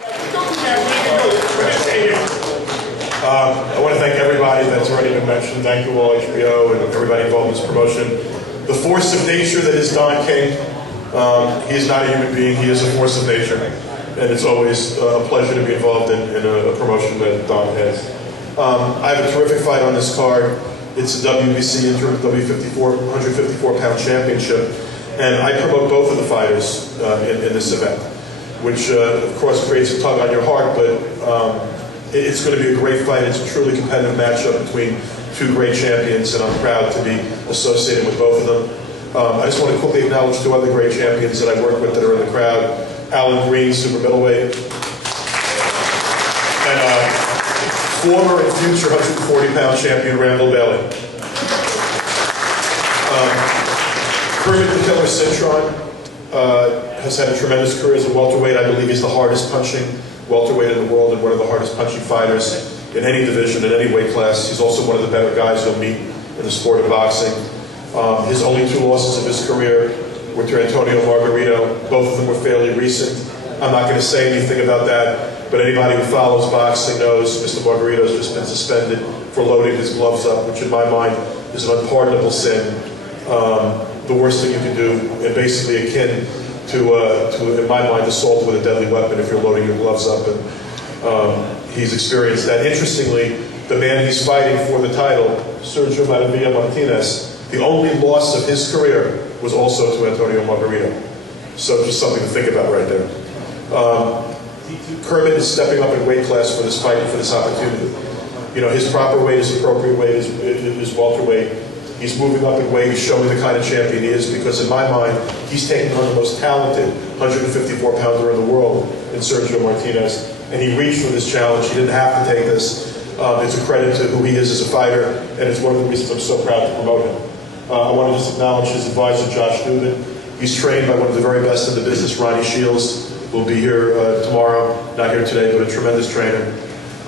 I want to thank everybody that's already been mentioned. Thank you all, HBO, and everybody involved in this promotion. The force of nature that is Don King. He is not a human being. He is a force of nature. And it's always a pleasure to be involved in a promotion that Don has. I have a terrific fight on this card. It's a WBC interim W54 154-pound championship. And I promote both of the fighters in this event, which of course creates a tug on your heart, but it's going to be a great fight. It's a truly competitive matchup between two great champions, and I'm proud to be associated with both of them. I just want to quickly acknowledge two other great champions that I work with that are in the crowd. Alan Green, super middleweight, and former and future 140-pound champion Randall Bailey. Kermit the Killer Cintron has had a tremendous career as a welterweight. I believe he's the hardest punching welterweight in the world and one of the hardest punching fighters in any division, in any weight class. He's also one of the better guys you'll meet in the sport of boxing. His only two losses of his career were to Antonio Margarito. Both of them were fairly recent. I'm not going to say anything about that, but anybody who follows boxing knows Mr. Margarito's just been suspended for loading his gloves up, which in my mind is an unpardonable sin. The worst thing you can do, and basically akin to, in my mind, assault with a deadly weapon if you're loading your gloves up. And he's experienced that. Interestingly, the man he's fighting for the title, Sergio Martinez, the only loss of his career was also to Antonio Margarito. So just something to think about right there. Kermit is stepping up in weight class for this fight and for this opportunity. You know, his proper weight, his appropriate weight is welterweight. He's moving up in weight, he's showing the kind of champion he is, because in my mind, he's taking on the most talented 154-pounder in the world in Sergio Martinez. And he reached for this challenge. He didn't have to take this. It's a credit to who he is as a fighter, and it's one of the reasons I'm so proud to promote him. I want to just acknowledge his advisor, Josh Newman. He's trained by one of the very best in the business, Ronnie Shields, who will be here tomorrow, not here today, but a tremendous trainer.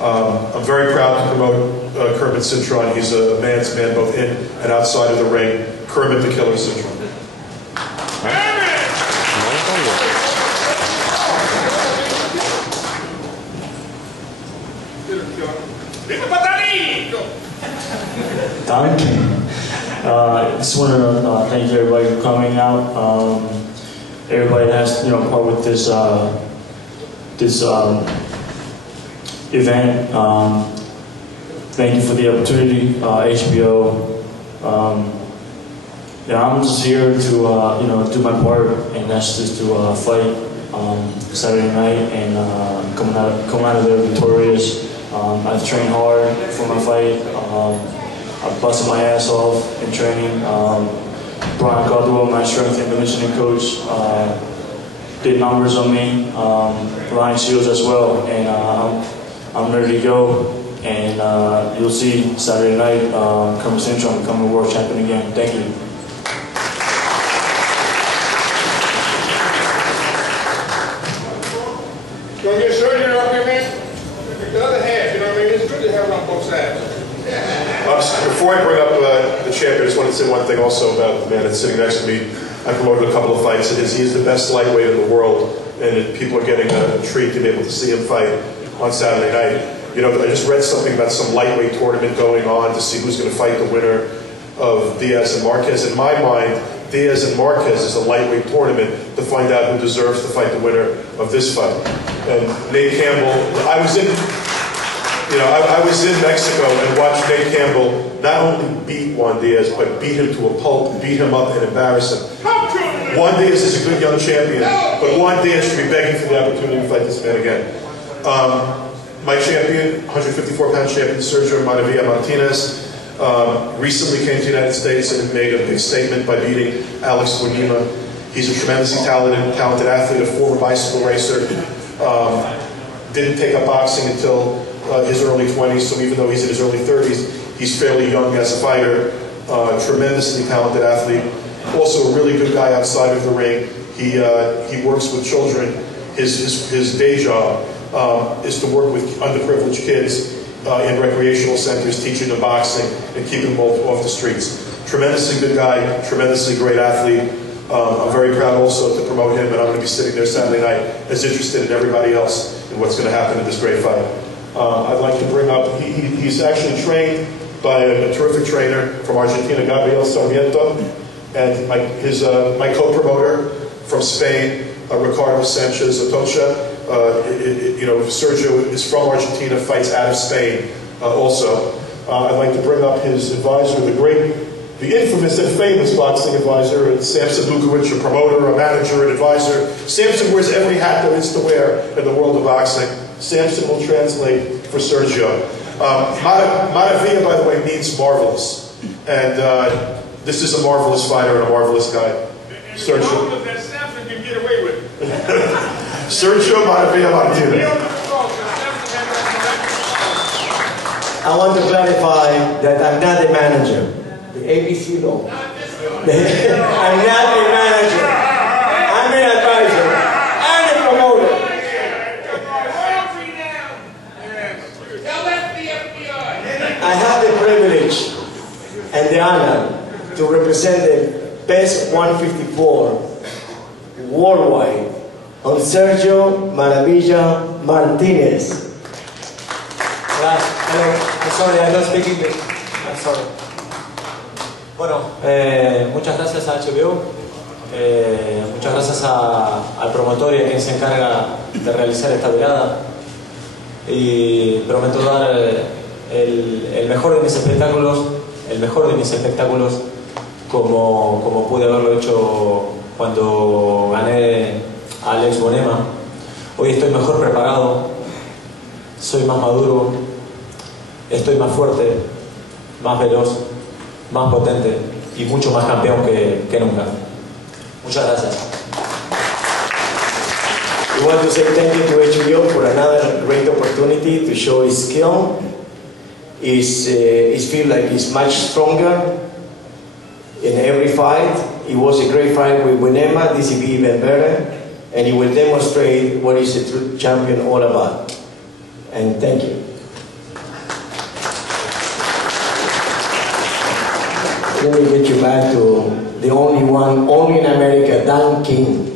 I'm very proud to promote Kermit Cintron. He's a man's man both in and outside of the ring. Kermit the Killer Cintron. Thank you. I just want to thank everybody for coming out. Everybody that has part with this event. Thank you for the opportunity, HBO. Yeah, I'm just here to do my part, and that's just to fight Saturday night and come out of there victorious. I've trained hard for my fight. I busted my ass off in training. Brian Caldwell, my strength and conditioning coach, did numbers on me. Ryan Shields as well, and I'm ready to go. And you'll see Saturday night, Kermit Cintron becoming world champion again. Thank you. Don't get surgery up here, man. The other half, you know what I mean? It's good to have it on both sides. Before I bring up the champion, I just wanted to say one thing also about the man that's sitting next to me. I promoted a couple of fights. He is the best lightweight in the world, and people are getting a treat to be able to see him fight on Saturday night. You know, I just read something about some lightweight tournament going on to see who's going to fight the winner of Diaz and Marquez. In my mind, Diaz and Marquez is a lightweight tournament to find out who deserves to fight the winner of this fight. And Nate Campbell, I was in Mexico and watched Nate Campbell not only beat Juan Diaz, but beat him to a pulp, beat him up and embarrass him. Juan Diaz is a good young champion, but Juan Diaz should be begging for the opportunity to fight this man again. My champion, 154-pound champion, Sergio Martinez, recently came to the United States and made a big statement by beating Alex Guanima. He's a tremendously talented athlete, a former bicycle racer. Didn't take up boxing until his early 20s, so even though he's in his early 30s, he's fairly young as a fighter. Tremendously talented athlete. Also a really good guy outside of the ring. He works with children. His day job is to work with underprivileged kids in recreational centers, teaching them boxing and keeping them off the streets. Tremendously good guy, tremendously great athlete. I'm very proud also to promote him, and I'm going to be sitting there Saturday night as interested in everybody else in what's going to happen in this great fight. I'd like to bring up, he's actually trained by a terrific trainer from Argentina, Gabriel Sarmiento, and my co-promoter from Spain, Ricardo Sanchez Atocha. Sergio is from Argentina, fights out of Spain also. I'd like to bring up his advisor, the infamous and famous boxing advisor, Samson Lukovic, a promoter, a manager, an advisor. Samson wears every hat there is to wear in the world of boxing. Samson will translate for Sergio. Maravilla, by the way, means marvelous. And this is a marvelous fighter and a marvelous guy. Sergio. That Samson can get away with. Sergio Maravilla Martinez. I want to clarify that I'm not a manager. The ABC law. I'm not a manager. I'm an advisor. I'm a promoter. I have the privilege and the honor to represent the best 154 worldwide on Sergio Maravilla Martinez. I'm sorry, I don't speak English. I'm sorry. Bueno, muchas gracias a HBO, muchas gracias al promotor y a quien se encarga de realizar esta velada. Y prometo dar el mejor de mis espectáculos, como pude haberlo hecho cuando gané a Alex Bonema. Hoy estoy mejor preparado, soy más maduro, estoy más fuerte, más veloz, más potente y mucho más campeón que nunca. Muchas gracias. We want to say thank you to HBO for another great opportunity to show his skill. He feel like he's much stronger in every fight. It was a great fight with Bonema. This will be even better, and he will demonstrate what is a true champion all about. And thank you. Let me get you back to the only one, only in America, Dan King.